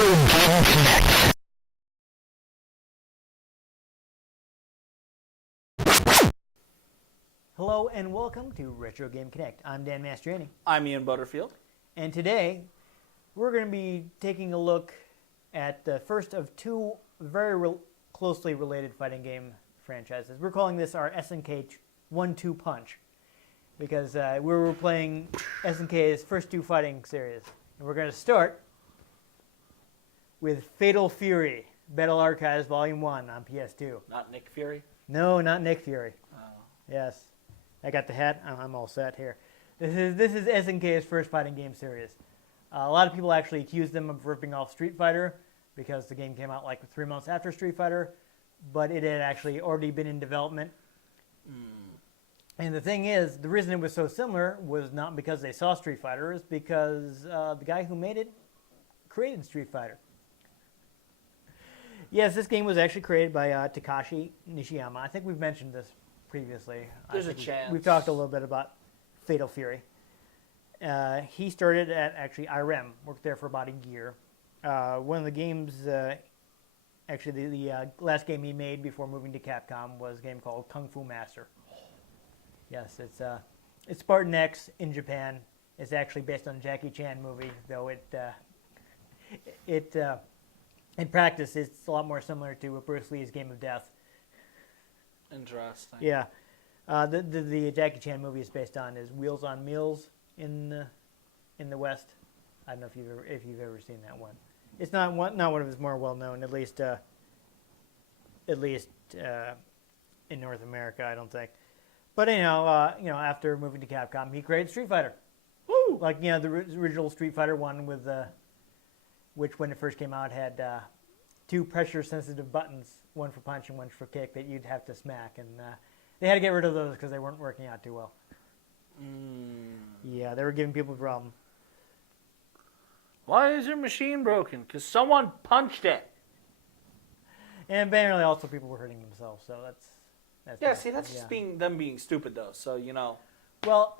Game Connect. Hello and welcome to Retro Game Connect. I'm Dan Mastriani. I'm Ian Butterfield. And today we're going to be taking a look at the first of two very closely related fighting game franchises. We're calling this our SNK 1-2 Punch because we were playing SNK's first two fighting series. And we're going to start with Fatal Fury, Battle Archives Volume 1 on PS2. Not Nick Fury? No, not Nick Fury. Oh. Yes. I got the hat. I'm all set here. This is SNK's first fighting game series. A lot of people actually accuse them of ripping off Street Fighter because the game came out like 3 months after Street Fighter, but it had actually already been in development. And the thing is, the reason it was so similar was not because they saw Street Fighter, it's because the guy who made it created Street Fighter. Yes, this game was actually created by Takashi Nishiyama. I think we've mentioned this previously. There's a chance. We've talked a little bit about Fatal Fury. He started at actually IREM, worked there for about a year. One of the games, actually the last game he made before moving to Capcom was a game called Kung Fu Master. Yes, it's Spartan X in Japan. It's actually based on a Jackie Chan movie, though in practice it's a lot more similar to Bruce Lee's Game of Death. Interesting. Yeah. The Jackie Chan movie is based on is Wheels on Meals in the West. I don't know if you've ever seen that one. It's not one of his more well known, at least in North America, I don't think. But after moving to Capcom, he created Street Fighter. Woo! Like the original Street Fighter one with which when it first came out had two pressure sensitive buttons, one for punch and one for kick that you'd have to smack, and they had to get rid of those because they weren't working out too well. Yeah, they were giving people a problem. Why is your machine broken? Because someone punched it. And apparently also people were hurting themselves, so that's Yeah, see, that's just being stupid, though, so, Well,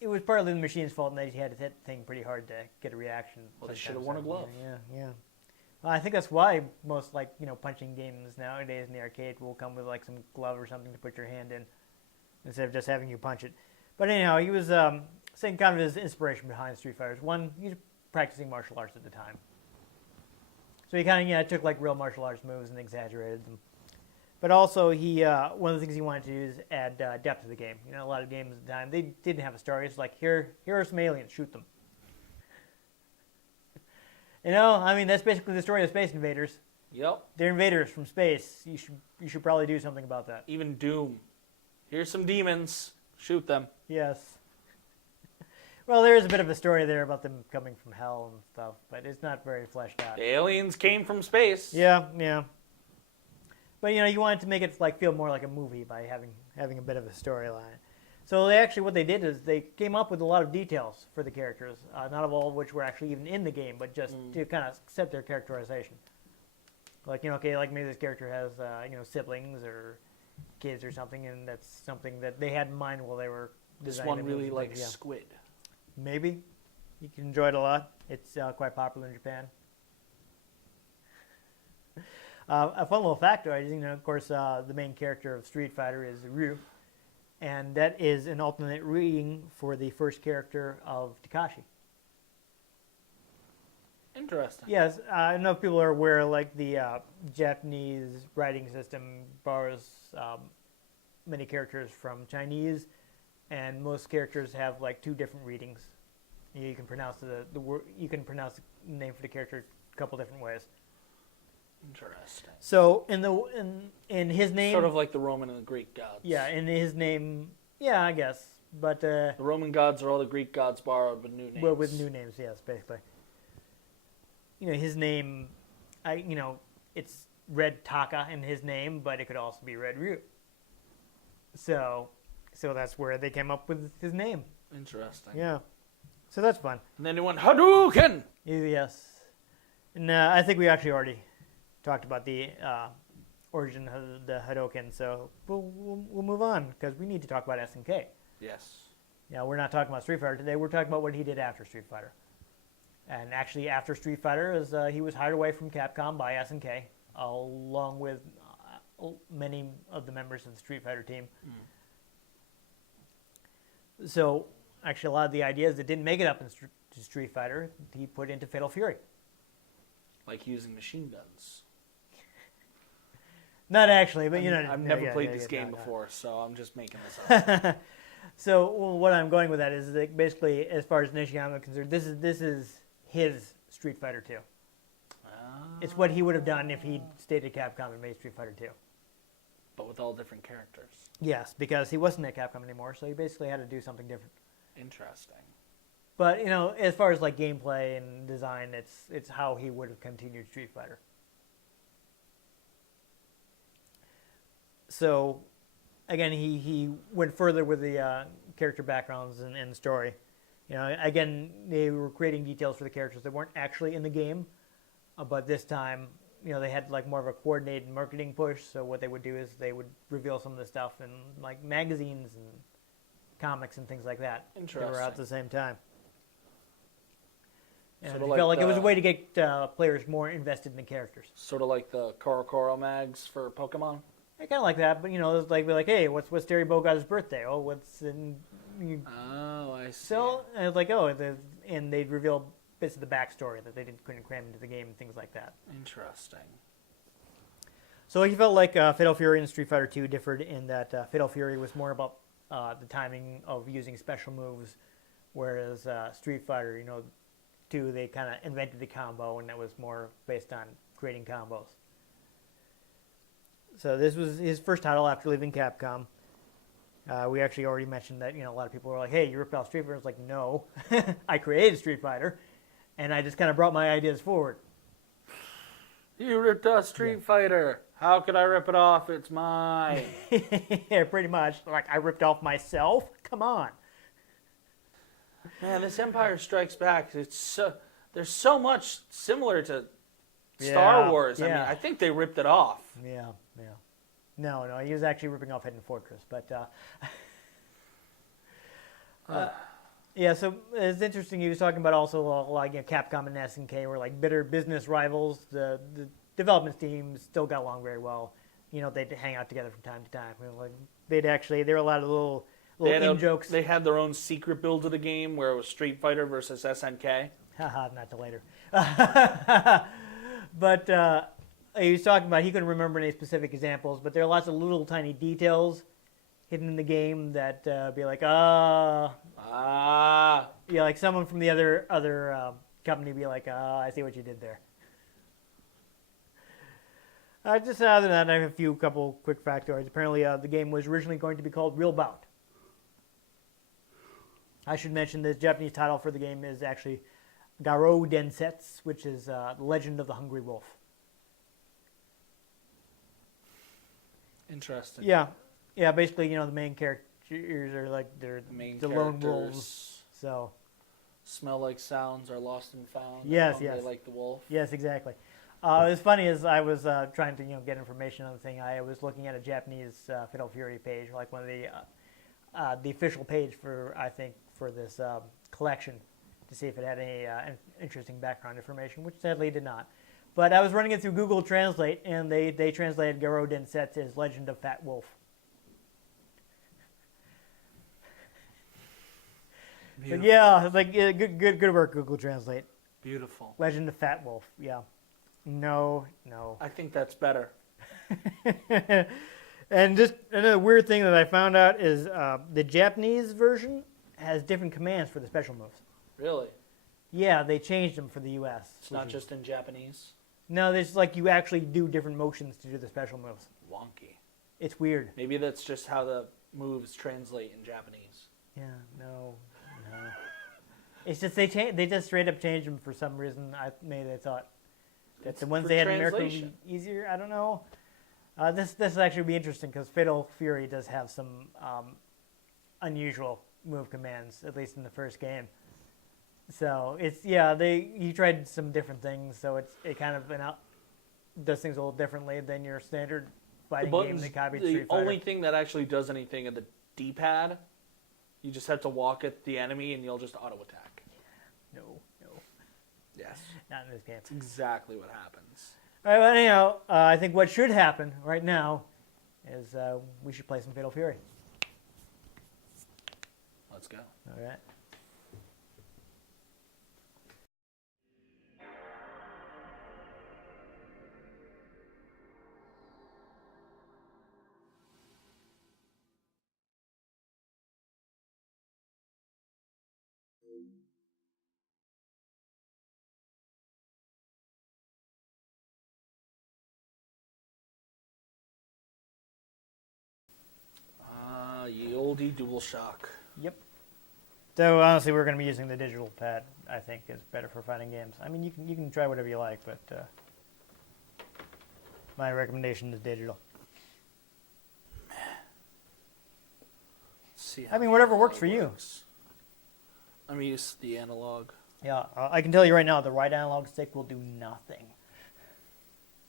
it was partly the machine's fault, and they had to hit the thing pretty hard to get a reaction. Well, they should have worn a glove. Yeah. Well, I think that's why most punching games nowadays in the arcade will come with like some glove or something to put your hand in instead of just having you punch it. But anyhow, he was saying kind of his inspiration behind Street Fighters. One, he was practicing martial arts at the time, so he kind of took like real martial arts moves and exaggerated them. But also, he one of the things he wanted to do is add depth to the game. A lot of games at the time they didn't have a story. It's like here are some aliens, shoot them. That's basically the story of Space Invaders. Yep. They're invaders from space. You should probably do something about that. Even Doom. Here's some demons. Shoot them. Yes. Well, there is a bit of a story there about them coming from hell and stuff, but it's not very fleshed out. The aliens came from space. Yeah. But you wanted to make it feel more like a movie by having a bit of a storyline. So what they did is they came up with a lot of details for the characters, not all of which were actually even in the game, but just to kind of set their characterization. Like maybe this character has siblings or kids or something, and that's something that they had in mind while they were designing. This one really likes squid. Maybe. You can enjoy it a lot. It's quite popular in Japan. A fun little factoid is, of course, the main character of Street Fighter is Ryu, and that is an alternate reading for the first character of Takashi. Interesting. Yes, I don't know if people are aware, the Japanese writing system borrows many characters from Chinese, and most characters have two different readings. You can pronounce the word. You can pronounce the name for the character a couple different ways. Interesting. So in his name, sort of like the Roman and the Greek gods. Yeah, in his name, yeah, I guess. But the Roman gods are all the Greek gods borrowed with new names. Well, with new names, yes, basically. His name, it's read Taka in his name, but it could also be read Ryu. So that's where they came up with his name. Interesting. Yeah. So that's fun. And then he went Hadouken. Yes. And I think we actually already talked about the origin of the Hadouken, so we'll move on because we need to talk about SNK. Yes. Yeah, we're not talking about Street Fighter today. We're talking about what he did after Street Fighter. And actually, after Street Fighter, he was hired away from Capcom by SNK, along with many of the members of the Street Fighter team. So, actually, a lot of the ideas that didn't make it up in Street Fighter, he put into Fatal Fury. Like using machine guns. Not actually, but I've never played this game before, so I'm just making this up. So what I'm going with that is that basically, as far as Nishiyama is concerned, this is his Street Fighter 2. It's what he would have done if he'd stayed at Capcom and made Street Fighter 2. But with all different characters. Yes, because he wasn't at Capcom anymore, so he basically had to do something different. Interesting. But, as far as like gameplay and design, it's how he would have continued Street Fighter. So, again, he went further with the character backgrounds and story. Again, they were creating details for the characters that weren't actually in the game, but this time, they had like more of a coordinated marketing push. So what they would do is they would reveal some of the stuff in like magazines and comics and things like that. Interesting. They were out at the same time. And Sort I of felt like like it was a way to get players more invested in the characters. Sort of like the Koro mags for Pokemon. I kind of like that, but it's like, be like, hey, what's Terry Bogart's birthday? Oh, what's in? Oh, I see. So and it's like, and they'd reveal bits of the backstory that they couldn't cram into the game and things like that. Interesting. So he felt like Fatal Fury and Street Fighter 2 differed in that Fatal Fury was more about the timing of using special moves, whereas Street Fighter, 2, they kind of invented the combo, and that was more based on creating combos. So this was his first title after leaving Capcom. We actually already mentioned that, a lot of people were like, hey, you ripped off Street Fighter. It's like, no, I created Street Fighter, and I just kind of brought my ideas forward. You ripped off Street Fighter. How could I rip it off? It's mine. Yeah, pretty much. Like, I ripped off myself? Come on. Man, this Empire Strikes Back, there's so much similar to Star Wars. I mean, I think they ripped it off. Yeah. No, he was actually ripping off Hidden Fortress, but yeah. So it's interesting. He was talking about also like Capcom and SNK were like bitter business rivals. The development teams still got along very well. They'd hang out together from time to time. Like there were a lot of little in-jokes. They had their own secret build of the game where it was Street Fighter versus SNK. Haha, not till later. But he was talking about he couldn't remember any specific examples, but there are lots of little tiny details hidden in the game that be like, yeah, like someone from the other company be like, I see what you did there. Just other than that, I have a couple quick factoids. Apparently, the game was originally going to be called Real Bout. I should mention the Japanese title for the game is actually Garo Densetsu, which is The Legend of the Hungry Wolf. Interesting. Yeah. Basically, the main characters are like the lone wolves. So smell like sounds are lost and found. Yes. They like the wolf. Yes, exactly. It's funny as I was trying to get information on the thing. I was looking at a Japanese Fatal Fury page, like one of the official page for this collection, to see if it had any interesting background information, which sadly did not. But I was running it through Google Translate, and they translated Garo Densetsu as Legend of Fat Wolf. But yeah, it's like good work, Google Translate. Beautiful. Legend of Fat Wolf. Yeah. No. I think that's better. And just another weird thing that I found out is the Japanese version has different commands for the special moves. Really? Yeah, they changed them for the U.S. It's not just in Japanese? No, it's like you actually do different motions to do the special moves. Wonky. It's weird. Maybe that's just how the moves translate in Japanese. Yeah, no. It's just they just straight up changed them for some reason. Maybe they thought that the ones they had in America would be easier. I don't know. This will actually be interesting because Fatal Fury does have some unusual move commands, at least in the first game. So he tried some different things, so it kind of does things a little differently than your standard fighting game that copied Street Fighter. The only thing that actually does anything at the D-pad, you just have to walk at the enemy and you'll just auto attack. No. Yes. Not in this game. That's exactly what happens. All right, well, anyhow, I think what should happen right now is we should play some Fatal Fury. Let's go. All right. Ye olde DualShock. Yep. So honestly, we're going to be using the digital pad. I think is better for fighting games. I mean, you can try whatever you like, but my recommendation is digital. See I mean, whatever works for you. I'm used to the analog. Yeah, I can tell you right now, the right analog stick will do nothing.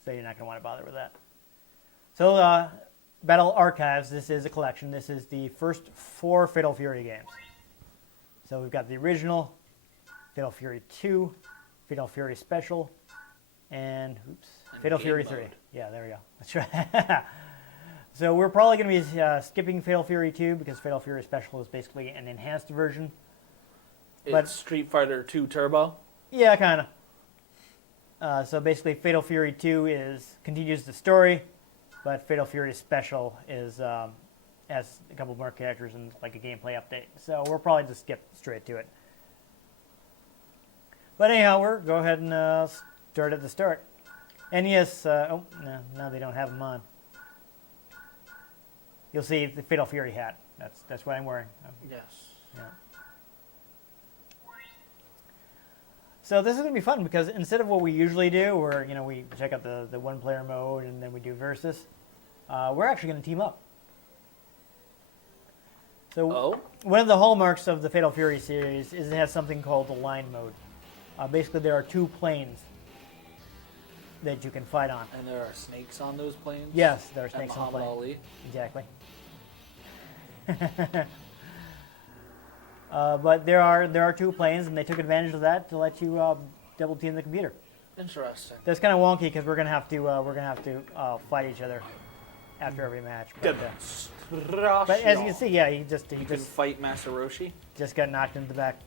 So you're not going to want to bother with that. So, Battle Archives, this is a collection. This is the first 4 Fatal Fury games. So we've got the original, Fatal Fury 2, Fatal Fury Special, and Fatal Fury 3. Yeah, there we go. That's right. So we're probably going to be skipping Fatal Fury 2 because Fatal Fury Special is basically an enhanced version. It's Street Fighter 2 Turbo? Yeah, kind of. So basically, Fatal Fury 2 continues the story, but Fatal Fury Special has a couple more characters and like a gameplay update. So we'll probably just skip straight to it. But anyhow, we'll go ahead and start at the start. And yes, oh, no, now they don't have them on. You'll see the Fatal Fury hat. That's what I'm wearing. Yes. Yeah. So this is going to be fun because instead of what we usually do, where we check out the one-player mode and then we do versus, we're actually going to team up. So one of the hallmarks of the Fatal Fury series is it has something called the line mode. Basically, there are 2 planes that you can fight on. And there are snakes on those planes? Yes, there are snakes on the Muhammad plane. Ali? Exactly. But there are 2 planes, and they took advantage of that to let you double team the computer. Interesting. That's kind of wonky because we're gonna have to fight each other after every match. But as you can see, yeah, he just fight Master Roshi. Just got knocked into the back.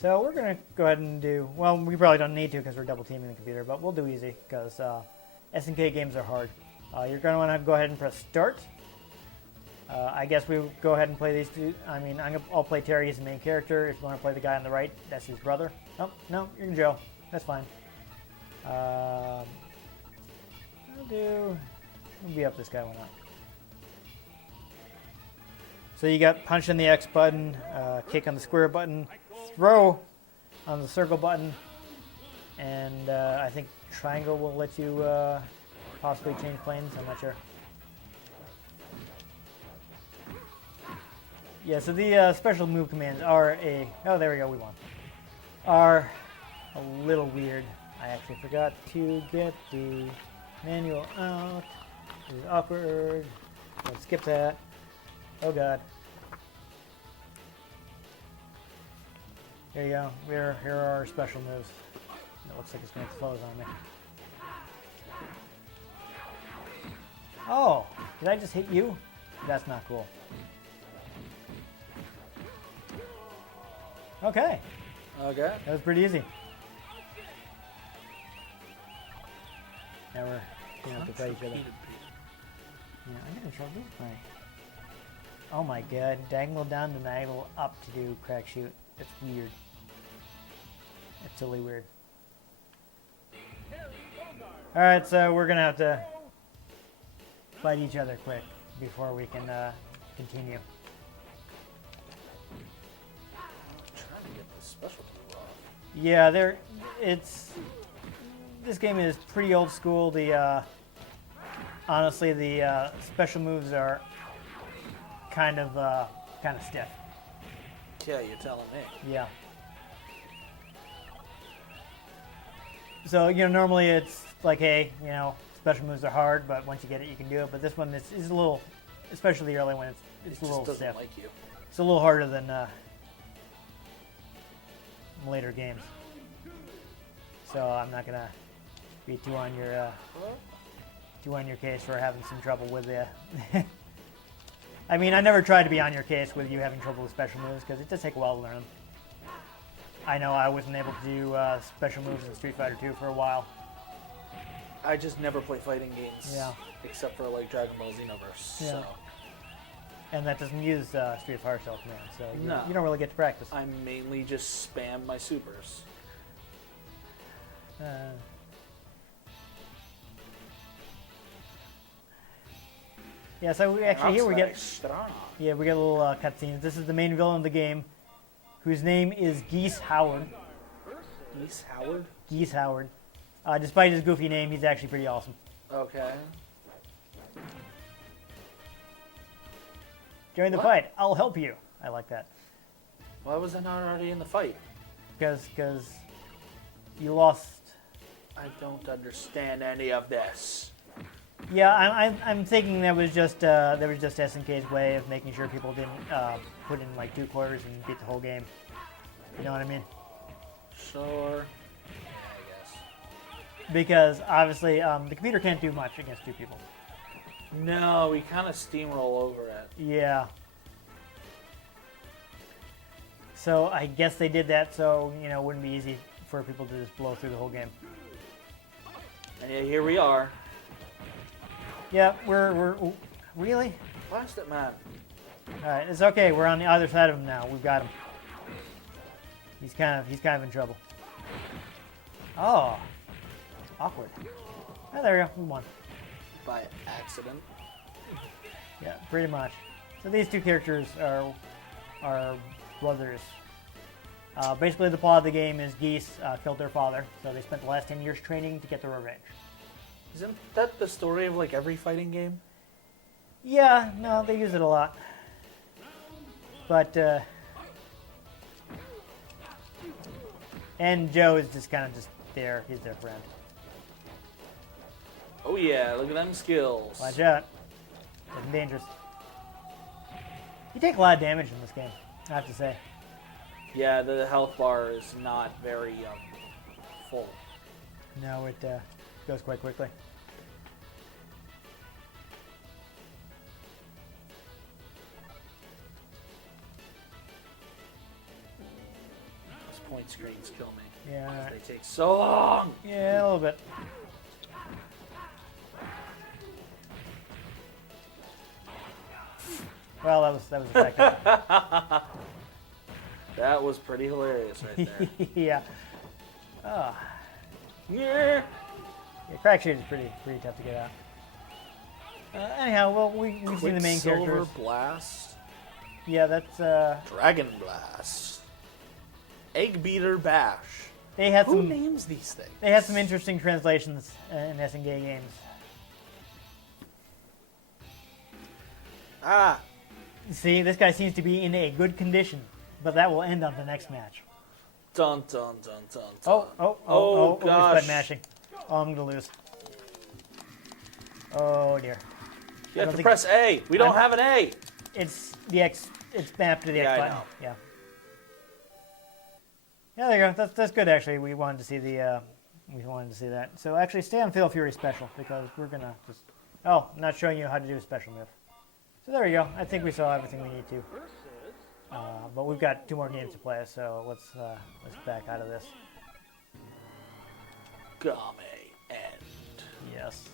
So we're gonna go ahead and do. Well, we probably don't need to because we're double teaming the computer, but we'll do easy because SNK games are hard. You're gonna want to go ahead and press start. I guess we'll go ahead and play these 2. I mean, I'll play Terry as the main character. If you want to play the guy on the right, that's his brother. Oh, no, you're in Joe. That's fine. I'll beat up this guy, why not? So you got punch on the X button, kick on the square button, throw on the circle button, and I think triangle will let you possibly change planes. I'm not sure. Yeah, so the special move commands are oh, there we go, we won. Are a little weird. I actually forgot to get the manual out. This is awkward. Let's skip that. Oh god. There you go. Here are our special moves. It looks like it's going to close on me. Oh, did I just hit you? That's not cool. Okay. Okay. That was pretty easy. Now we're going to have to fight each other. Yeah, I'm going to try this way. Oh my god. Diagonal down to diagonal up to do crack shoot. That's weird. That's totally weird. Alright, so we're going to have to fight each other quick before we can continue. Yeah, this game is pretty old school. Honestly, the special moves are kind of stiff. Yeah, you're telling me. Yeah. So normally it's like, hey, special moves are hard, but once you get it, you can do it. But this one is a little, especially the early one, it's a little doesn't stiff. like you. It's a little harder than later games. So I'm not gonna be too on your case for having some trouble with the. I mean, I never tried to be on your case with you having trouble with special moves because it does take a while to learn them. I know I wasn't able to do special moves in Street Fighter 2 for a while. I just never play fighting games. Yeah. Except for like Dragon Ball Xenoverse. Yeah. So. And that doesn't use Street Fighter Self Command, so No. you don't really get to practice. I mainly just spam my supers. Yeah, so we actually here we get Mastriani. we get a little cutscenes. This is the main villain of the game, whose name is Geese Howard. Geese Howard? Geese Howard. Despite his goofy name, he's actually pretty awesome. Okay. Join the What? fight. I'll help you. I like that. Why was I not already in the fight? Because you lost. I don't understand any of this. Yeah, I'm thinking that was just SNK's way of making sure people didn't put in like 2 quarters and beat the whole game. You know what I mean? Sure. Yeah, I guess. Because obviously the computer can't do much against 2 people. No, we kind of steamroll over it. Yeah. So I guess they did that so it wouldn't be easy for people to just blow through the whole game. And yeah, here we are. Yeah, we're really. Plastic Man. All right, it's okay. We're on the other side of him now. We've got him. He's kind of in trouble. Oh, awkward. Oh, there we go. We won. By accident. Yeah, pretty much. So these 2 characters are brothers. Basically, the plot of the game is Geese killed their father, so they spent the last 10 years training to get their revenge. Isn't that the story of like every fighting game? Yeah, no, they use it a lot. But, and Joe is just kind of just there. He's their friend. Oh yeah, look at them skills. Watch out. It's dangerous. You take a lot of damage in this game, I have to say. Yeah, the health bar is not very full. No, it goes quite quickly. Those point screens kill me. Yeah. They take so long. Yeah, a little bit. Well, that was effective. That was pretty hilarious right there. Yeah. Oh. Yeah. Yeah, crack shade is pretty tough to get out. Anyhow, well, we've seen the main Quicksilver characters. Blast. Yeah, that's Dragon Blast. Egg Beater Bash. they had Who some names these things? they had some interesting translations in SNK games. Ah. See, this guy seems to be in a good condition, but that will end on the next match. Dun dun dun dun dun. Oh, gosh. oversped mashing. Oh, I'm gonna lose. Oh dear. You have to think- press A. We don't have an A. It's the X. It's mapped to the Yeah, X I button. know. Yeah. Yeah, there you go. That's good actually. We wanted to see that. So actually, stay on Fatal Fury Special because we're gonna just. Oh, I'm not showing you how to do a special move. So there we go. I think we saw everything we need to. But we've got 2 more games to play, so let's back out of this. Game end. Yes.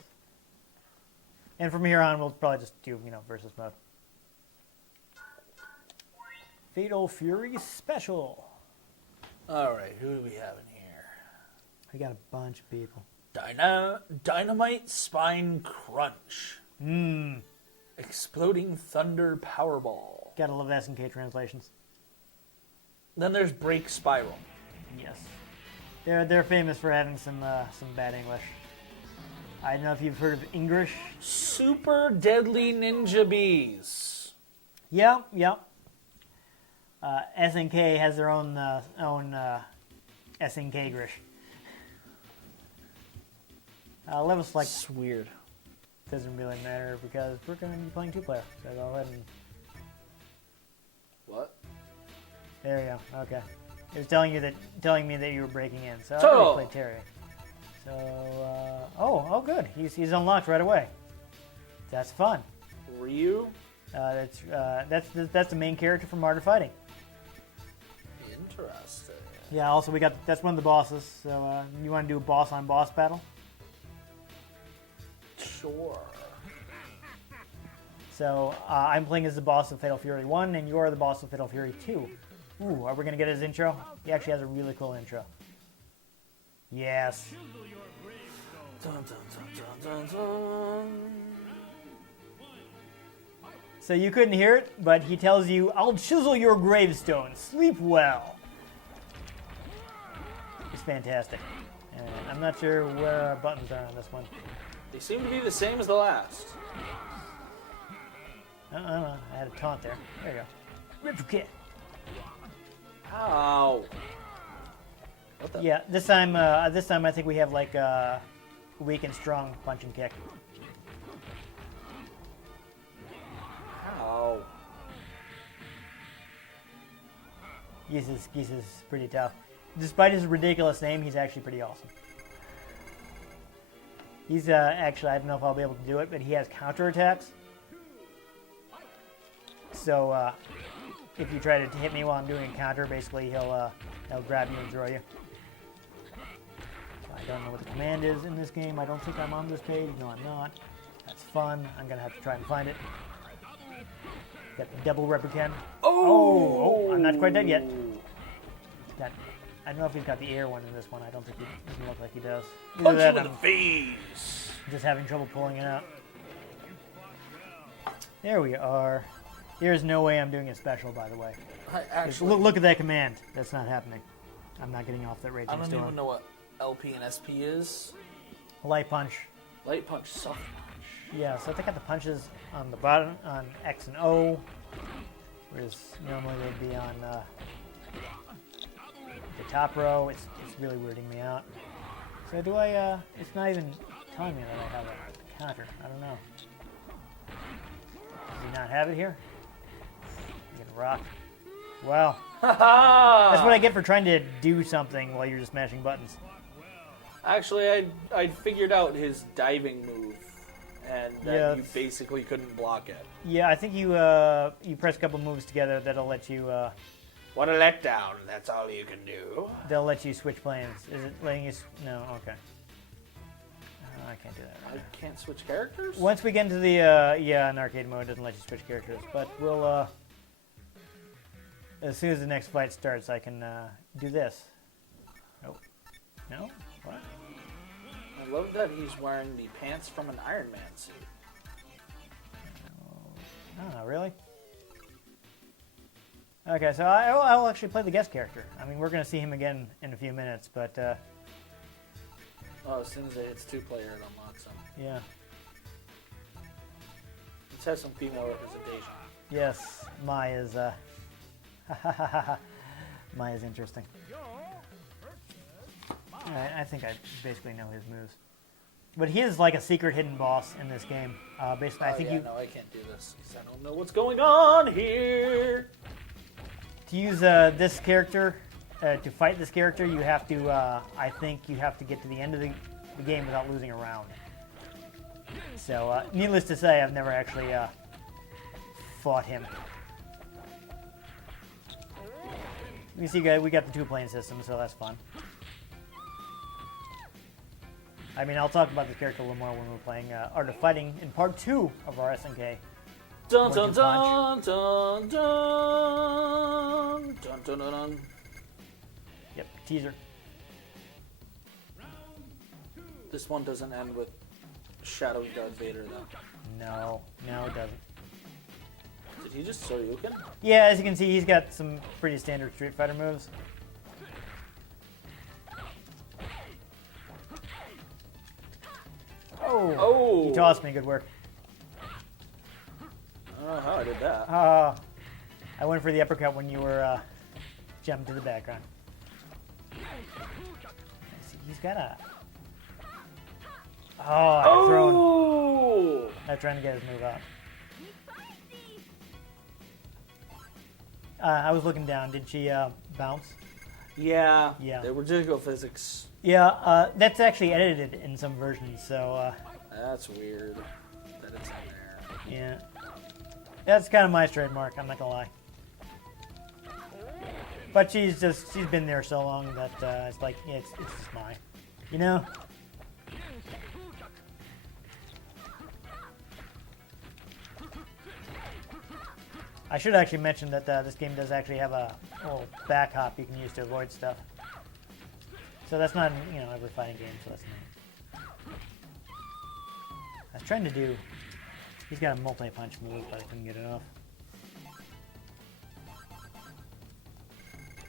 And from here on, we'll probably just do versus mode. Fatal Fury Special. All right, who do we have in here? We got a bunch of people. Dynamite Spine Crunch. Exploding Thunder Powerball. Gotta love SNK translations. Then there's Break Spiral. Yes. They're famous for having some bad English. I don't know if you've heard of English. Super Deadly Ninja Bees. Yeah. SNK has their own SNK Grish. Level select It's weird. doesn't really matter because we're going to be playing 2-player. So go ahead and What? there you go. Okay. It was telling me that you were breaking in. So I So- already played Terry. So oh good. He's unlocked right away. That's fun. Ryu? That's the main character from Art of Fighting. Interesting. Yeah. Also, that's one of the bosses. So you want to do a boss on boss battle? Sure. So I'm playing as the boss of Fatal Fury 1, and you are the boss of Fatal Fury 2. Ooh, are we going to get his intro? He actually has a really cool intro. Yes. Dun, dun, dun, dun, dun, dun. So you couldn't hear it, but he tells you, I'll chisel your gravestone. Sleep well. It's fantastic. And I'm not sure where our buttons are on this one. They seem to be the same as the last. I had a taunt there. There you go. Rip kick. Ow. What the? Yeah, this time I think we have like a weak and strong punch and kick. Ow. Geese is pretty tough. Despite his ridiculous name, he's actually pretty awesome. He's actually, I don't know if I'll be able to do it, but he has counterattacks. So if you try to hit me while I'm doing a counter, basically he'll grab you and throw you. I don't know what the command is in this game. I don't think I'm on this page. No, I'm not. That's fun. I'm gonna have to try and find it. Got the double replicant. Oh, I'm not quite dead yet. I don't know if he's got the air one in this one. I don't think he doesn't look like he does. Punch him in the face. Just having trouble pulling it out. There we are. There's no way I'm doing a special, by the way. Look at that command. That's not happening. I'm not getting off that raging I don't storm. even know what LP and SP is. Light punch. Light punch, soft punch. Yeah, so I think I got the punches on the bottom, on X and O, whereas normally they'd be on the top row. It's really weirding me out. So do I, it's not even telling me that I have a counter. I don't know. Does he not have it here? You get a rock. Wow. That's what I get for trying to do something while you're just mashing buttons. Actually, I figured out his diving move, and that you it's- basically couldn't block it. Yeah, I think you press a couple moves together that'll let you What a letdown! That's all you can do. they'll let you switch planes. Is it letting you? No, okay. I can't do that. I can't switch characters. Once we get into the in arcade mode, it doesn't let you switch characters. But we'll as soon as the next fight starts, I can do this. Nope. No. What? I love that he's wearing the pants from an Iron Man suit. Oh, really? Okay, so I'll actually play the guest character. I mean, we're going to see him again in a few minutes, but Oh, as soon as it hits 2-player, it unlocks him. yeah. Let's have some female representation. Yes, Maya's Maya's interesting. Alright, I think I basically know his moves. But he is like a secret hidden boss in this game. Basically, I think no, I can't do this because I don't know what's going on here. to use this character, to fight this character, you have to, I think you have to get to the end of the game without losing a round. So, needless to say, I've never actually fought him. You see, we got the 2-plane system, so that's fun. I mean, I'll talk about this character a little more when we're playing Art of Fighting in part 2 of our SNK. Dun One, dun two, dun dun dun dun dun dun dun. Yep, teaser. This one doesn't end with shadowy Darth Vader, though. No, it doesn't. Did he just Soryuken? Yeah, as you can see, he's got some pretty standard Street Fighter moves. Oh! He tossed me. Good work. I don't know how I did that. I went for the uppercut when you were jumping to the background. See, he's got a... Oh, I got thrown. Oh! Not trying to get his move out. I was looking down. Did she bounce? Yeah. Yeah. They were residual physics. Yeah, that's actually edited in some versions, so, That's weird that it's in there. yeah. That's kind of my trademark, I'm not gonna lie. But she's been there so long that it's like, yeah, it's just mine. You know? I should actually mention that this game does actually have a little back hop you can use to avoid stuff. So that's not, you know, every fighting game, so that's not. I was trying to do... He's got a multi-punch move, but I couldn't get it off.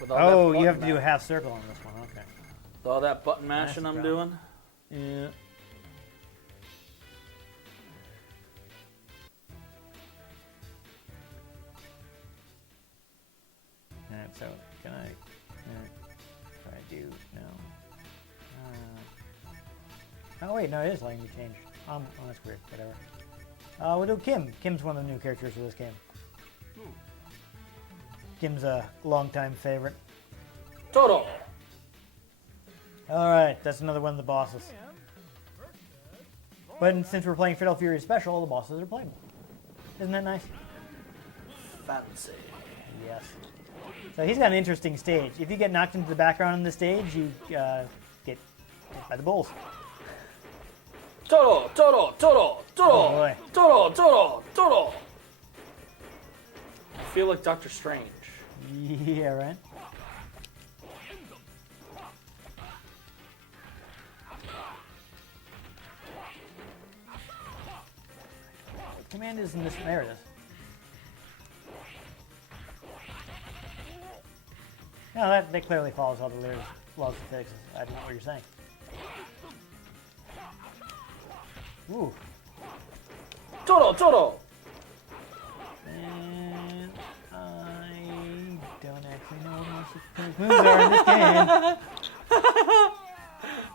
Oh, you have to do a half circle on this one, okay. With all that button mashing I'm doing? Yeah. Alright, so can I... If I do... No. Oh wait, no, it is letting me change. Oh, that's weird, whatever. We'll do Kim. Kim's one of the new characters for this game. Kim's a longtime favorite. Toto! Alright, that's another one of the bosses. But since we're playing Fatal Fury Special, all the bosses are playable. Isn't that nice? Fancy. Yes. So he's got an interesting stage. If you get knocked into the background on the stage, you get hit by the bulls. Toto! Toto! Toto! Toto! Oh boy. Toto! Toto! Toto! I feel like Doctor Strange. Yeah, right? Command is in this. There it is. No, that clearly follows all the lyrics, laws of physics. I don't know what you're saying. Ooh. Toto! Toto! And I don't actually know what most of the moves are in this game.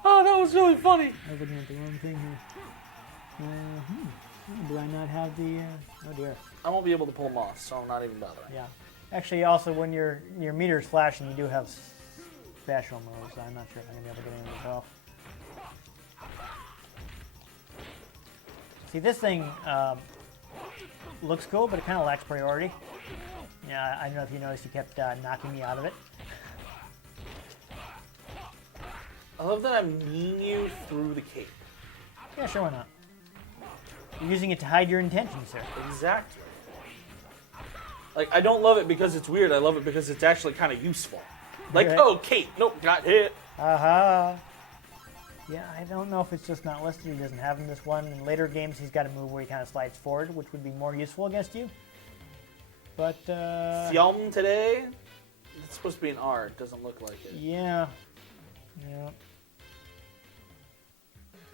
Oh, that was really funny. I was looking at the wrong thing here. Do I not have the... oh dear. I won't be able to pull them off, so I'm not even bothering. Yeah. Actually, also, when your meter's flashing, you do have special moves. I'm not sure if I'm going to be able to get any of those off. See, this thing looks cool, but it kind of lacks priority. Yeah, I don't know if you noticed, you kept knocking me out of it. I love that I'm kneeing you through the cape. Yeah, sure, why not? You're using it to hide your intentions, sir. Exactly. Like, I don't love it because it's weird. I love it because it's actually kind of useful. Like, Right. oh, Kate, nope, got hit. Aha. Yeah, I don't know if it's just not listed. He doesn't have in this one. In later games, he's got a move where he kind of slides forward, which would be more useful against you. But, Fjallm today? It's supposed to be an R. It doesn't look like it. yeah. Yeah.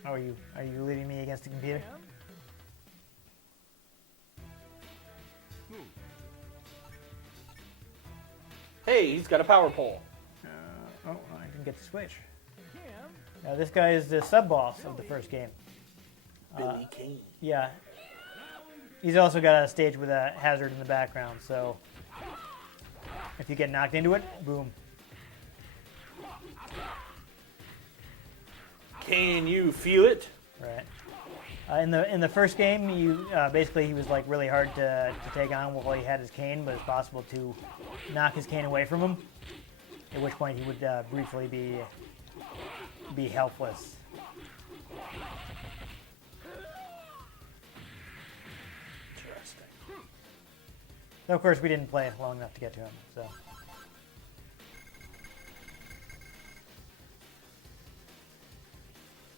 Oh, are you leading me against the computer? Hey, he's got a power pole. Oh, I didn't get the switch. This guy is the sub-boss of the first game. Billy Kane. Yeah. He's also got a stage with a hazard in the background, so if you get knocked into it, boom. Can you feel it? Right. In the first game, you basically he was like really hard to take on while he had his cane, but it's possible to knock his cane away from him. At which point he would briefly be helpless. Interesting. So of course we didn't play long enough to get to him. So.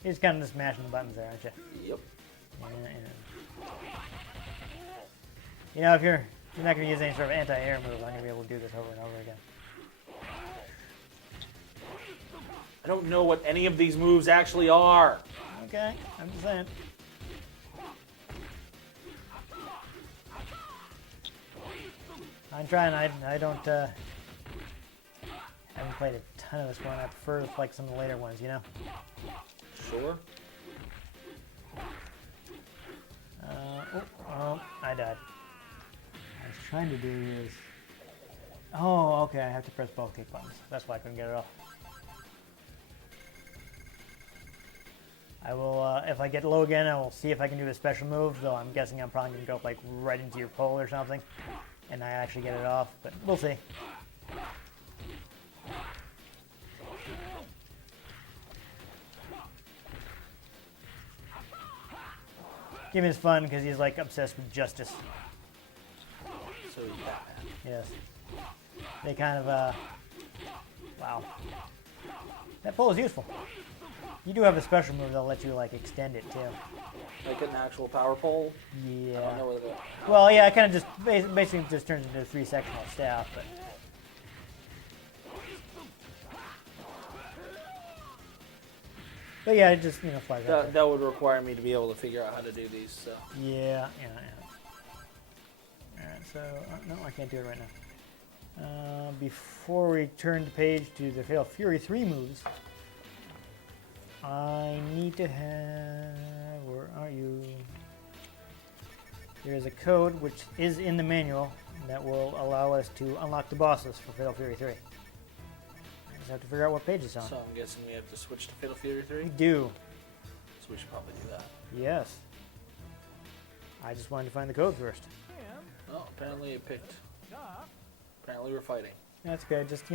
You're just kind of just mashing the buttons there, aren't you? Yep. You know, if you're not going to use any sort of anti-air move, I'm going to be able to do this over and over again. I don't know what any of these moves actually are. Okay, I'm just saying. I'm trying. I don't haven't played a ton of this one. I prefer like some of the later ones, you know. Sure. Oh, I died. What I was trying to do is Oh, okay, I have to press both kick buttons. That's why I couldn't get it off. I will, if I get low again, I will see if I can do a special move, though I'm guessing I'm probably going to go like right into your pole or something, and I actually get it off, but we'll see. Game is fun because he's like obsessed with justice. So he's Batman. Yes. They kind of, wow. That pole is useful. You do have a special move that'll let you like extend it too. Like an actual power pole? Yeah. I don't know whether Well, yeah, it kind of just basically just turns into a 3-sectional staff, but. But yeah, it just flies out. that would require me to be able to figure out how to do these. So. Yeah. Alright, so no, I can't do it right now. Before we turn the page to the Fatal Fury 3 moves, I need to have. Where are you? There is a code which is in the manual that will allow us to unlock the bosses for Fatal Fury 3. I just have to figure out what page it's on. So I'm guessing we have to switch to Fatal Fury 3? We do. So we should probably do that. Yes. I just wanted to find the code first. Oh, apparently it picked. Apparently we're fighting. That's good. Just,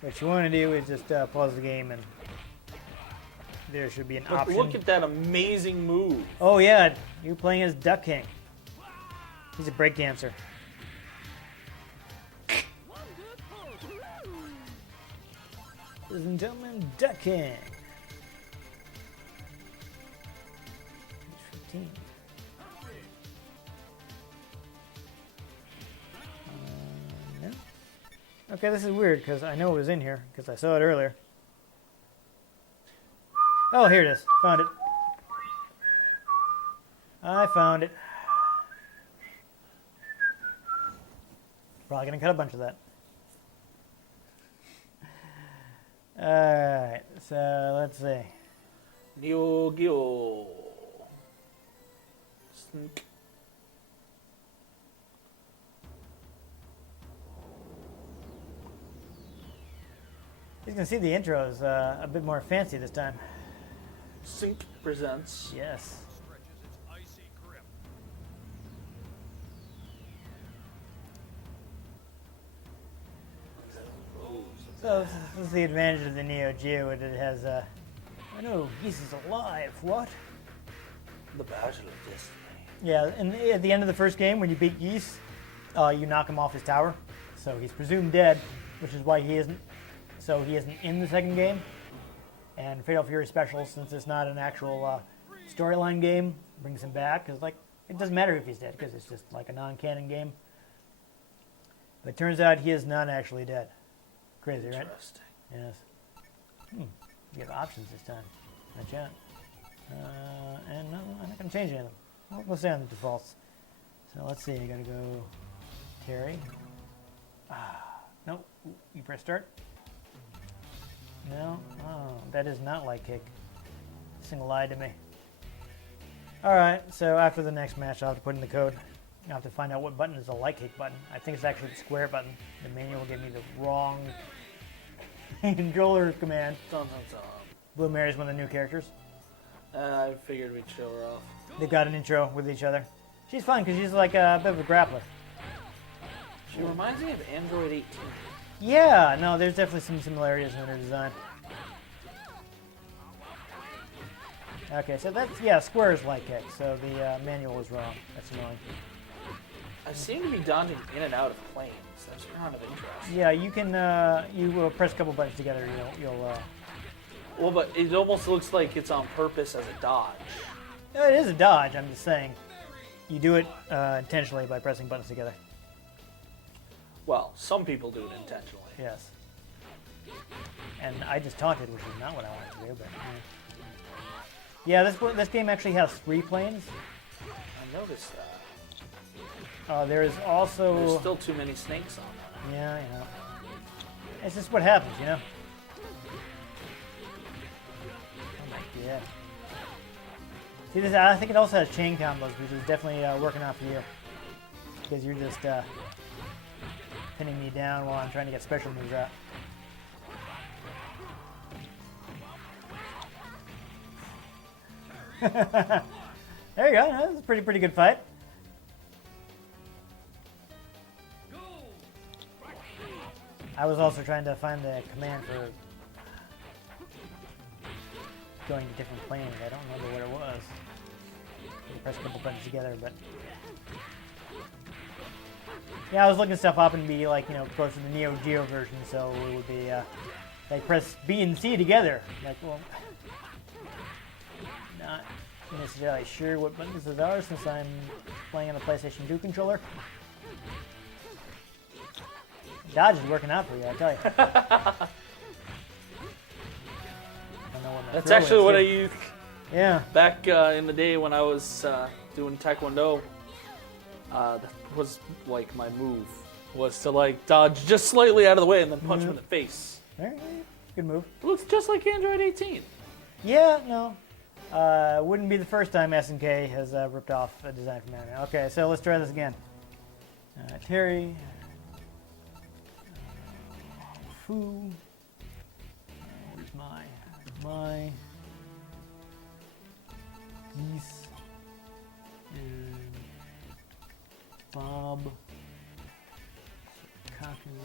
what you want to do is just pause the game and there should be an option. Look at that amazing move. Oh, yeah. You're playing as Duck King. He's a breakdancer. Ladies and gentlemen, Duck King. Page 15. No. Okay, this is weird because I know it was in here because I saw it earlier. Oh, here it is. Found it. I found it. Probably gonna cut a bunch of that. Alright, so let's see. Neo Geo. Sneak. You can see the intro is a bit more fancy this time. Sync presents. Yes. So this is the advantage of the Neo Geo. It has I know Geese is alive. What? The Battle of Destiny. Yeah, and at the end of the first game, when you beat Geese, you knock him off his tower, so he's presumed dead, which is why he isn't. So he isn't in the second game. And Fatal Fury Special, since it's not an actual storyline game, brings him back because like it doesn't matter if he's dead because it's just like a non-canon game. But it turns out he is not actually dead. Crazy, right? Interesting. Yes. You have options this time. Watch out. And no, I'm not going to change anything. We'll stay on the defaults. So let's see. You got to go Terry. Nope. You press start. No. Oh, that is not like kick. This thing lied to me. Alright, so after the next match, I'll have to put in the code. I'll have to find out what button is the light kick button. I think it's actually the square button. The manual gave me the wrong controller command. Dun, dun, dun. Blue Mary's one of the new characters. I figured we'd show her off. They've got an intro with each other. She's fun because she's like a bit of a grappler. She reminds me of Android 18. Yeah, no, there's definitely some similarities in her design. Okay, so that's, yeah, square is light kick, so the manual was wrong. That's annoying. I seem to be dodging in and out of planes. That's kind of interesting. Yeah, you can, you will press a couple buttons together, you'll Well, but it almost looks like it's on purpose as a dodge. it is a dodge, I'm just saying. You do it intentionally by pressing buttons together. Well, some people do it intentionally. Yes. And I just taunted, which is not what I wanted to do, but... Yeah, this game actually has 3 planes. I noticed that. There is also... There's still too many snakes on that. Yeah, you know. It's just what happens, you know? Oh my god. See, this, I think it also has chain combos, which is definitely working out for you. because you're just pinning me down while I'm trying to get special moves out. There you go. That was a pretty good fight. I was also trying to find the command for going to different planes. I don't remember what it was. You press a couple buttons together, but yeah, I was looking stuff up and be like, close to the Neo Geo version, so it would be like press B and C together. Like, well, not necessarily sure what buttons those are since I'm playing on the PlayStation 2 controller. Dodge is working out for you, I tell you. That's actually what I used. Yeah. Back in the day when I was doing Taekwondo, that was like my move, was to like dodge just slightly out of the way and then punch him in the face. All right. Good move. It looks just like Android 18. Yeah, no. Wouldn't be the first time SNK has ripped off a design from anime. Okay, so let's try this again. Terry. Foo. Where's my geese and Bob, Kaku,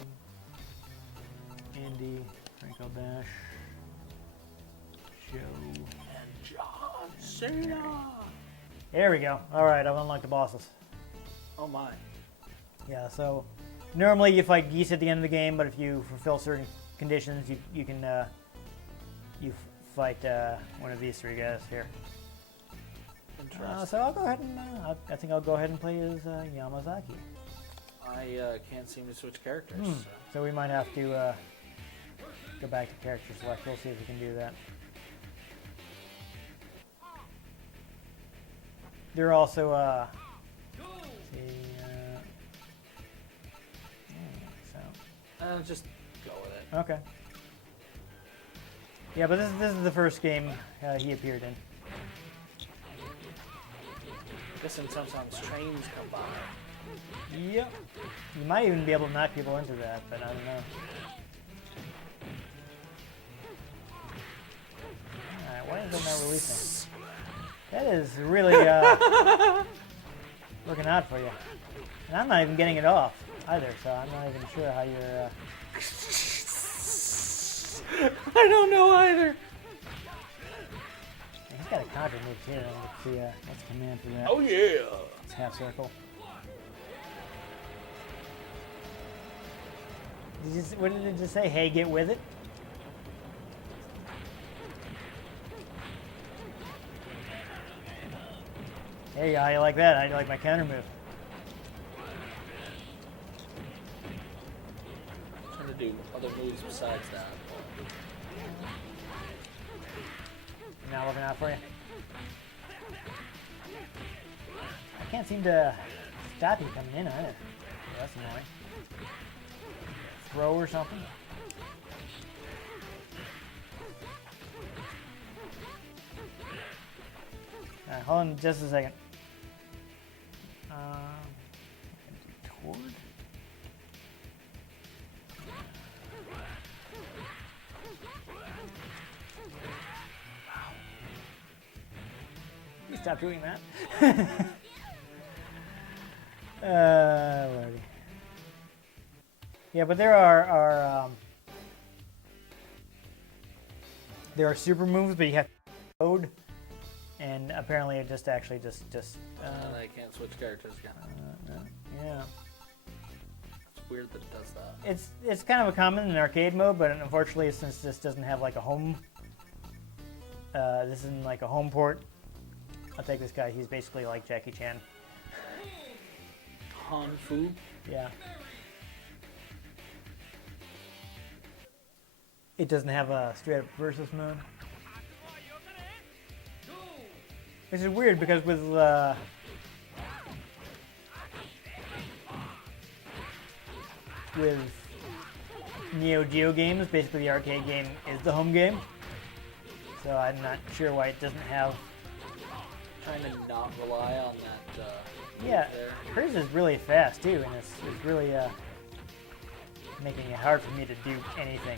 Andy, Franco Bash, Joe, And John Cena. There we go. All right, I've unlocked the bosses. Oh my. Yeah, so normally you fight geese at the end of the game, but if you fulfill certain conditions, you can fight one of these three guys here. Interesting. So I'll go ahead and I think I'll go ahead and play as Yamazaki. I can't seem to switch characters. So we might have to go back to character select. We'll see if we can do that. There are also Just go with it. okay. Yeah, but this is the first game he appeared in. Guessing sometimes trains come by. Yep. You might even be able to knock people into that, but I don't know. Alright, why is it not releasing? That is really looking out for you. And I'm not even getting it off either, so I'm not even sure how you're... I don't know either. He's got a counter move here. Let's see what's the command for that. Oh yeah. It's half circle. What did it just say? Hey, get with it? There you go. How you like that? How you like my counter move? I'm trying to do other moves besides that. Not looking out for you. I can't seem to stop you coming in either. That's annoying. Throw or something. Alright, hold on just a second. Toward? Stop doing that. Lordy. Yeah, but there are super moves, but you have to code, and apparently it just actually just. And I can't switch characters again. Yeah. It's weird that it does that. It's kind of a common in arcade mode, but unfortunately, since this doesn't have like a home, this isn't like a home port. I'll take this guy. He's basically like Jackie Chan. Han Fu? Yeah. It doesn't have a straight up versus mode. Which is weird because with Neo Geo games, basically the arcade game is the home game. So I'm not sure why it doesn't have... Trying to not rely on that Yeah, there. hers is really fast too, and it's really making it hard for me to do anything.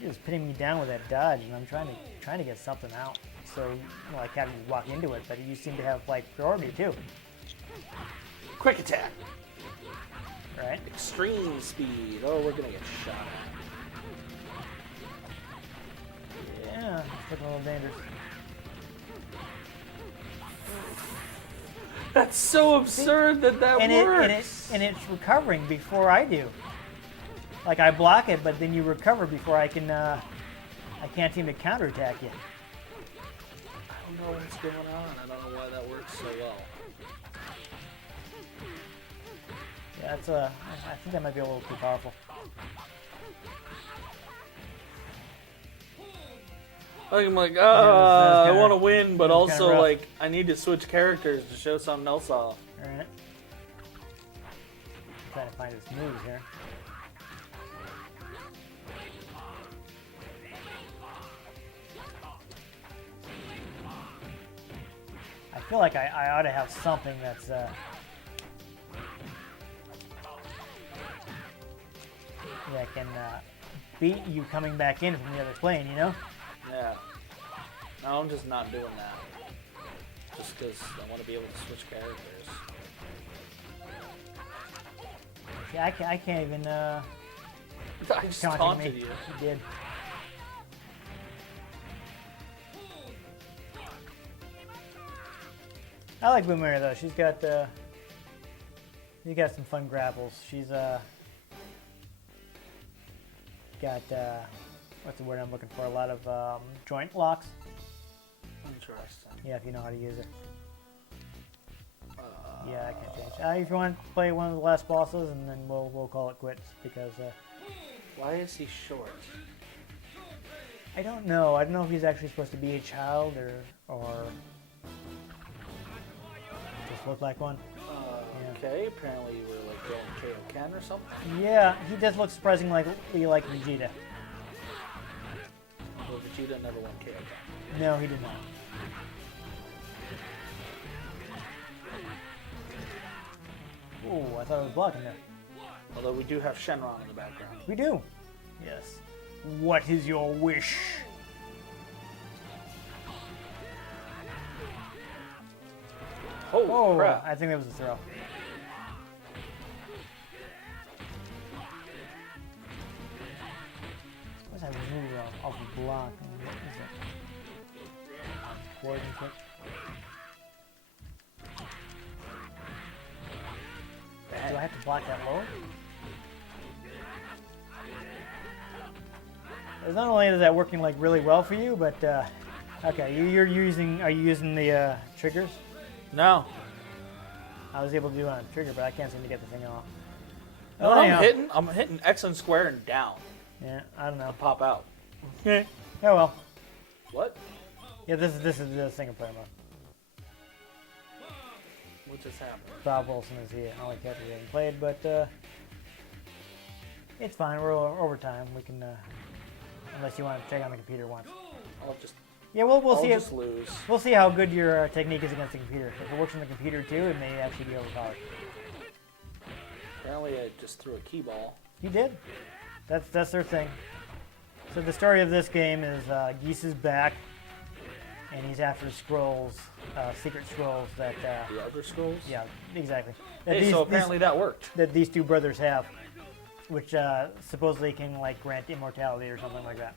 He was pinning me down with that dodge, and I'm trying to get something out. So, like having you walk into it, but you seem to have like priority too, Quick attack. right? Extreme speed. Oh, we're gonna get shot at. Yeah, it's looking a little dangerous. That's so absurd that works. And it's recovering before I do. Like I block it, but then you recover before I can. I can't seem to counterattack you. I don't know what's going on. I don't know why that works so well. Yeah, that's I think that might be a little too powerful. I'm like, that's I kinda- want to win, but that's also kinda rough. like I need to switch characters to show something else off. All right. Trying to find his moves here. I feel like I ought to have something that's that can beat you coming back in from the other plane, you know? Yeah. No, I'm just not doing that. Just because I want to be able to switch characters. Yeah, I can't even I just taunting taunted me. you. He did. I like Boomerang though. She's got some fun grapples. She's got what's the word I'm looking for? A lot of joint locks. Interesting. Yeah, if you know how to use it. Yeah, I can't change. If you want to play one of the last bosses, and then we'll call it quits because Why is he short? I don't know. I don't know if he's actually supposed to be a child or just look like one. Okay, apparently you were like going KO Ken or something. Yeah, he does look surprisingly like Vegeta. Well, Vegeta never won KO Ken. No, he did not. Oh, I thought I was blocking there. Although we do have Shenron in the background. We do. Yes. What is your wish? Holy Oh, crap. I think that was a throw. What's that move off the block? What is it? Coordinate kick. Do I have to block that low? Not only is that working like really well for you, but okay, are you using the triggers? No. I was able to do it on a trigger, but I can't seem to get the thing off. No, anyhow. I'm hitting X and square and down. Yeah, I don't know. Pop out. Oh well. What? Yeah, this is the single player mode. What just happened? Bob Wilson is the only character we haven't played, but it's fine. We're over time. We can, unless you want to check on the computer once. I'll just Yeah, we'll see. just lose. We'll see how good your technique is against the computer. If it works on the computer too, it may actually be overpowered. Apparently I just threw a key ball. You did. That's their thing. So the story of this game is Geese is back, and he's after scrolls, secret scrolls that. The Elder Scrolls? Yeah, exactly. That Hey, so apparently that worked. that these two brothers have, which supposedly can like grant immortality or something like that.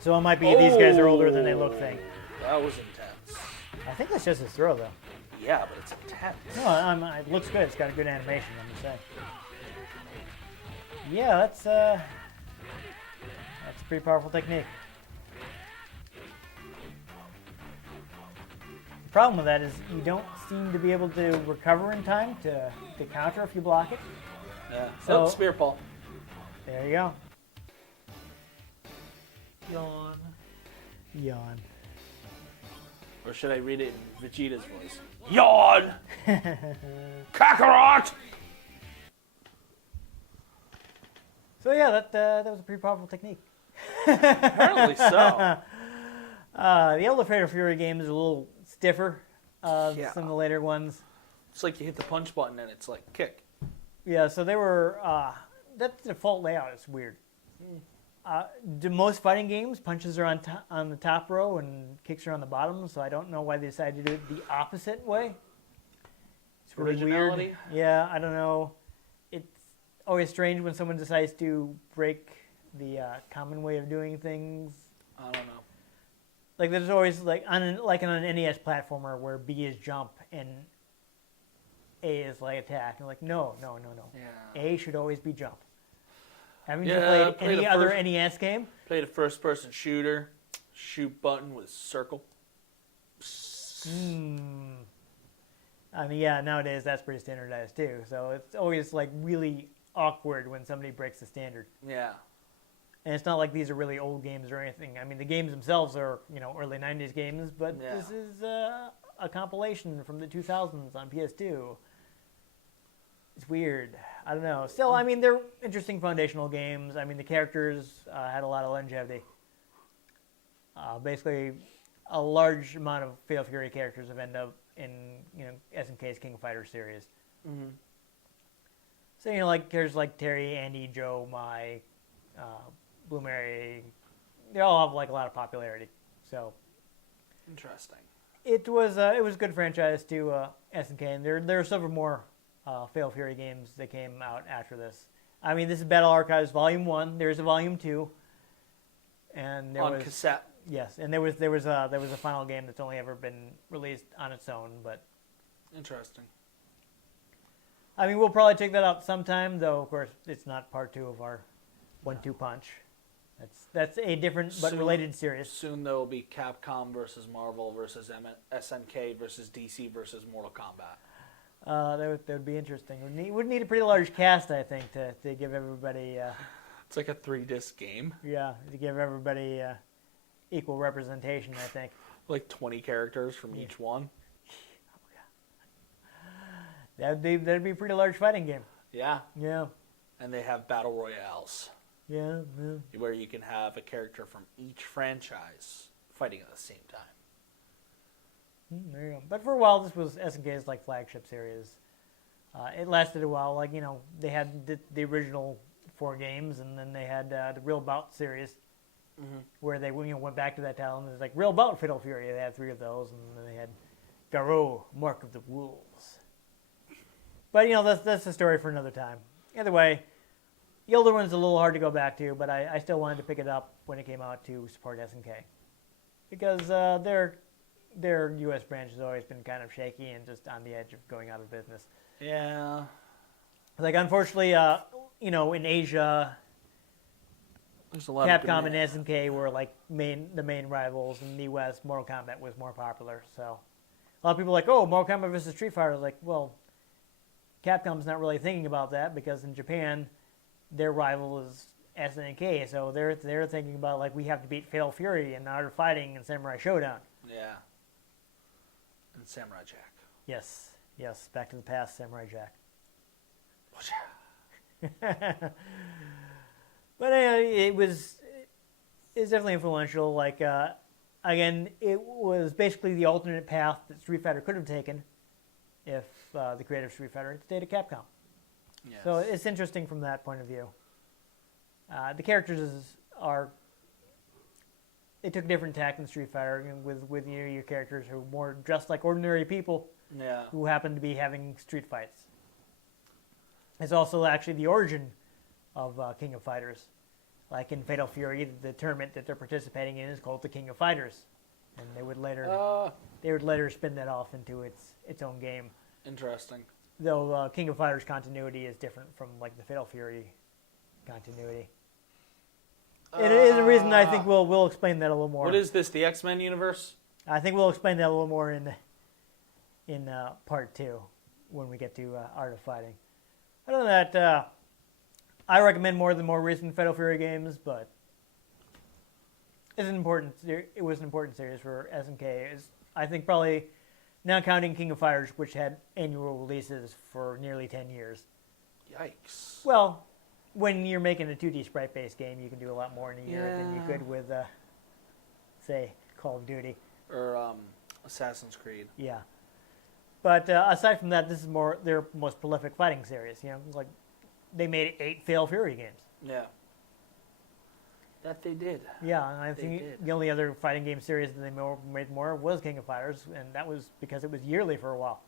So it might be these guys are older than they look thing. That was intense. I think that's just his throw though. Yeah, but it's intense. No, it looks good. It's got a good animation. I'm just saying. Yeah, that's a pretty powerful technique. The problem with that is you don't seem to be able to recover in time to counter if you block it. Yeah. So- So spear ball. There you go. Yawn. Yawn. Or should I read it in Vegeta's voice? Yawn! Kakarot! So yeah, that was a pretty powerful technique. Apparently so. The older Fatal Fury games are a little stiffer than Yeah. some of the later ones. It's like you hit the punch button and it's like kick. Yeah, so they were. That default layout is weird. Do most fighting games, punches are on the top row and kicks are on the bottom, so I don't know why they decided to do it the opposite way. It's really Originality? weird. Yeah, I don't know. It's always strange when someone decides to break the common way of doing things. I don't know. Like there's always like on an NES platformer where B is jump and A is like attack. And like no. Yeah. A should always be jump. Haven't you Yeah, played played any the other first- NES game? Played a first-person shooter. Shoot button with circle. I mean, yeah, nowadays that's pretty standardized too. So it's always like really awkward when somebody breaks the standard. Yeah. And it's not like these are really old games or anything. I mean, the games themselves are, early 90s games, but Yeah. this is a compilation from the 2000s on PS2. It's weird. I don't know. Still, I mean, they're interesting foundational games. I mean, the characters had a lot of longevity. Basically, a large amount of Fatal Fury characters have ended up in, SNK's King of Fighters series. Mm-hmm. So, like characters like Terry, Andy, Joe, Mai, Blue Mary, they all have like a lot of popularity. So Interesting. it was a good franchise to SNK, and there are several more Fatal Fury games that came out after this. I mean, this is Battle Archives Volume 1. There's a Volume 2, and there On was cassette. yes, and there was a final game that's only ever been released on its own. But Interesting. I mean, we'll probably take that up sometime, though. Of course, it's not part 2 of our 1-2 punch. That's a different but Soon- related series. Soon there will be Capcom versus Marvel versus SNK versus DC versus Mortal Kombat. That would be interesting. Would need a pretty large cast, I think, to give everybody It's like a 3-disc game. to give everybody equal representation. I think Like 20 characters from each one. that'd be a pretty large fighting game. Yeah. Yeah, And they have battle royales yeah. where you can have a character from each franchise fighting at the same time. There you go. But for a while, this was SNK's like flagship series. It lasted a while. Like they had the original 4 games, and then they had the Real Bout series, where they went back to that title. And it was like Real Bout Fatal Fury. They had 3 of those, and then they had Garou, Mark of the Wolves. But that's a story for another time. Either way, the older one's a little hard to go back to, but I still wanted to pick it up when it came out to support SNK, because their U.S. branch has always been kind of shaky and just on the edge of going out of business. Yeah. Like, unfortunately, in Asia, There's a lot Capcom of and SNK were like the main rivals. In the West, Mortal Kombat was more popular. So a lot of people are like, oh, Mortal Kombat versus Street Fighter. Like, well, Capcom's not really thinking about that, because in Japan, their rival is SNK. So they're thinking about, like, we have to beat Fatal Fury and Art of Fighting and Samurai Showdown. Yeah. And Samurai Jack. Yes, Back to the Past, Samurai Jack. But it's definitely influential. Like, again, it was basically the alternate path that Street Fighter could have taken if the creator of Street Fighter had stayed at Capcom. Yes. So it's interesting from that point of view. The characters they took a different tack in Street Fighter, with your characters who were more dressed like ordinary people Yeah. who happen to be having street fights. It's also actually the origin of King of Fighters. Like in Fatal Fury, the tournament that they're participating in is called the King of Fighters, and they would later spin that off into its own game. Interesting. Though King of Fighters continuity is different from like the Fatal Fury continuity. It is a reason I think we'll explain that a little more. What is this? The X-Men universe? I think we'll explain that a little more in part 2 when we get to Art of Fighting. Other than that, I recommend more of the more recent Fatal Fury games, but it was an important series for SNK. I think probably, not counting King of Fighters, which had annual releases for nearly 10 years. Yikes. Well, when you're making a 2D sprite-based game, you can do a lot more in a year than you could with, say, Call of Duty. Or Assassin's Creed. Yeah. But aside from that, this is their most prolific fighting series. You know, like they made 8 Fatal Fury games. Yeah. That they did. Yeah, and I think the only other fighting game series that they made more was King of Fighters, and that was because it was yearly for a while.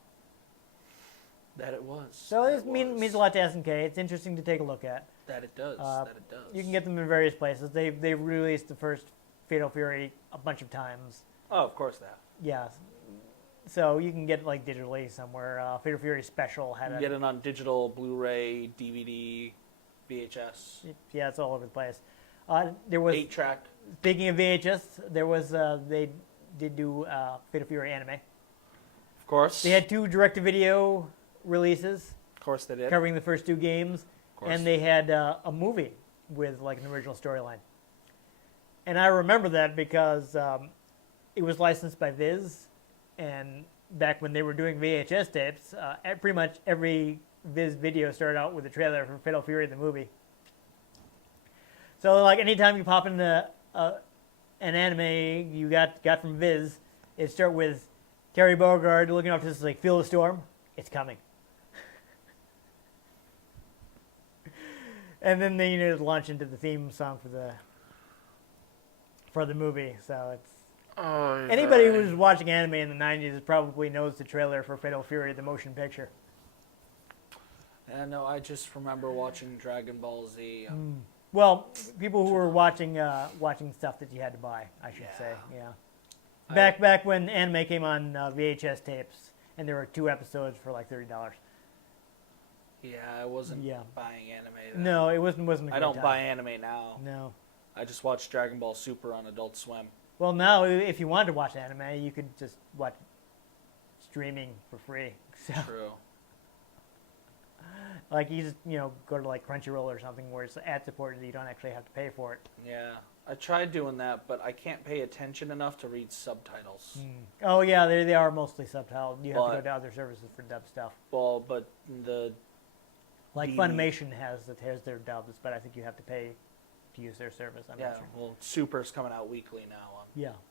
That it was. So it means a lot to SNK. It's interesting to take a look at. That it does. You can get them in various places. They've released the first Fatal Fury a bunch of times. Oh, of course that. Yeah. So you can get it like digitally somewhere. Fatal Fury Special had get it on digital, Blu-ray, DVD, VHS. Yeah, it's all over the place. There was 8-track. Speaking of VHS, there was they did do Fatal Fury anime. Of course. They had 2 direct-to-video releases. Of course they did. Covering the first 2 games, Of course. and they had a movie with like an original storyline. And I remember that because it was licensed by Viz, and back when they were doing VHS tapes, pretty much every Viz video started out with a trailer for Fatal Fury the movie. So like anytime you pop into an anime you got from Viz, it start with Terry Bogard looking off to this like Feel the Storm. It's coming. And then they launch into the theme song for the movie. So it's anybody who was watching anime in the 90s probably knows the trailer for Fatal Fury, the motion picture. No, I just remember watching Dragon Ball Z. Well, people who were watching stuff that you had to buy, I should say. Yeah. Back when anime came on VHS tapes, and there were 2 episodes for like $30. Yeah, I wasn't buying anime then. No, it wasn't a great I don't time. buy anime now. No. I just watch Dragon Ball Super on Adult Swim. Well, now if you wanted to watch anime, you could just watch streaming for free. So, True. like you just go to like Crunchyroll or something where it's ad supported, you don't actually have to pay for it. Yeah, I tried doing that, but I can't pay attention enough to read subtitles. Oh yeah, they are mostly subtitled. You have to go to other services for dub stuff. Well, but Funimation has their dubs, but I think you have to pay to use their service. I'm not sure. Well, Super's coming out weekly now on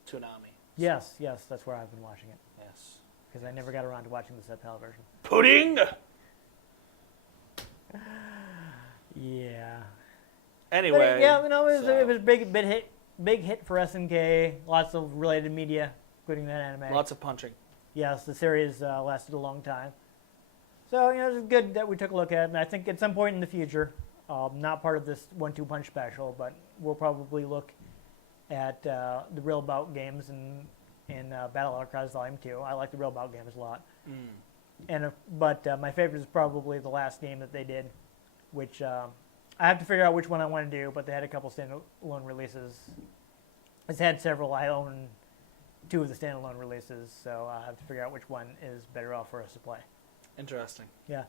Toonami. Yes, that's where I've been watching it. Yes. Because I never got around to watching the subtitle version. Pudding! Yeah. Anyway. But, yeah, it was a big hit for SNK. Lots of related media, including that anime. Lots of punching. Yes, the series lasted a long time. So, it's good that we took a look at it. And I think at some point in the future, not part of this 1-2 punch special, but we'll probably look at the Real Bout games in Battle Outcries Volume 2. I like the Real Bout games a lot. But my favorite is probably the last game that they did, which I have to figure out which one I want to do, but they had a couple standalone releases. It's had several. I own 2 of the standalone releases, so I have to figure out which one is better off for us to play. Interesting. Yeah.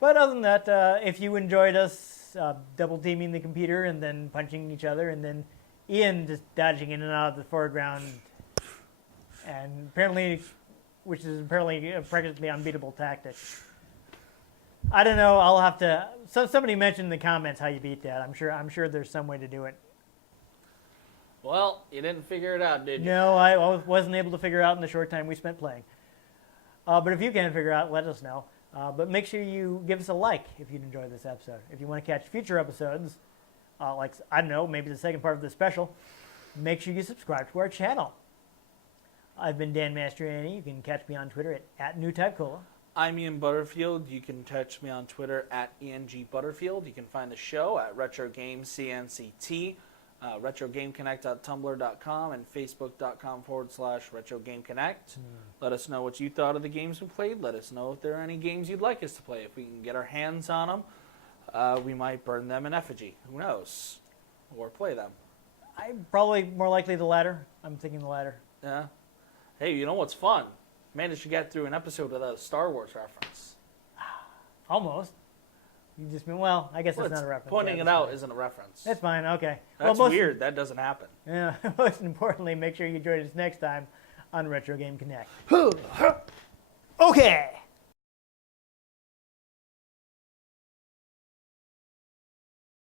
But other than that, if you enjoyed us double teaming the computer and then punching each other, and then Ian just dodging in and out of the foreground, and which is apparently a practically unbeatable tactic. I don't know. I'll have to. So somebody mentioned in the comments how you beat that. I'm sure there's some way to do it. Well, you didn't figure it out, did you? No, I wasn't able to figure out in the short time we spent playing. But if you can figure out, let us know. But make sure you give us a like if you enjoyed this episode. If you want to catch future episodes, like, I don't know, maybe the second part of the special, make sure you subscribe to our channel. I've been Dan Mastriani. You can catch me on Twitter at NewTypeCola. I'm Ian Butterfield. You can catch me on Twitter at ENG_Butterfield. You can find the show at RetroGameCNCT, RetroGameConnect.tumblr.com, and Facebook.com/RetroGameConnect. Let us know what you thought of the games we played. Let us know if there are any games you'd like us to play. If we can get our hands on them, we might burn them in effigy. Who knows? Or play them. I'm probably more likely the latter. I'm thinking the latter. Yeah. Hey, you know what's fun? Managed to get through an episode without a Star Wars reference. Almost. You just mean, well, I guess it's not a reference. Pointing it out isn't a reference. That's fine, okay. That's weird. That doesn't happen. Yeah, most importantly, make sure you join us next time on Retro Game Connect. Okay.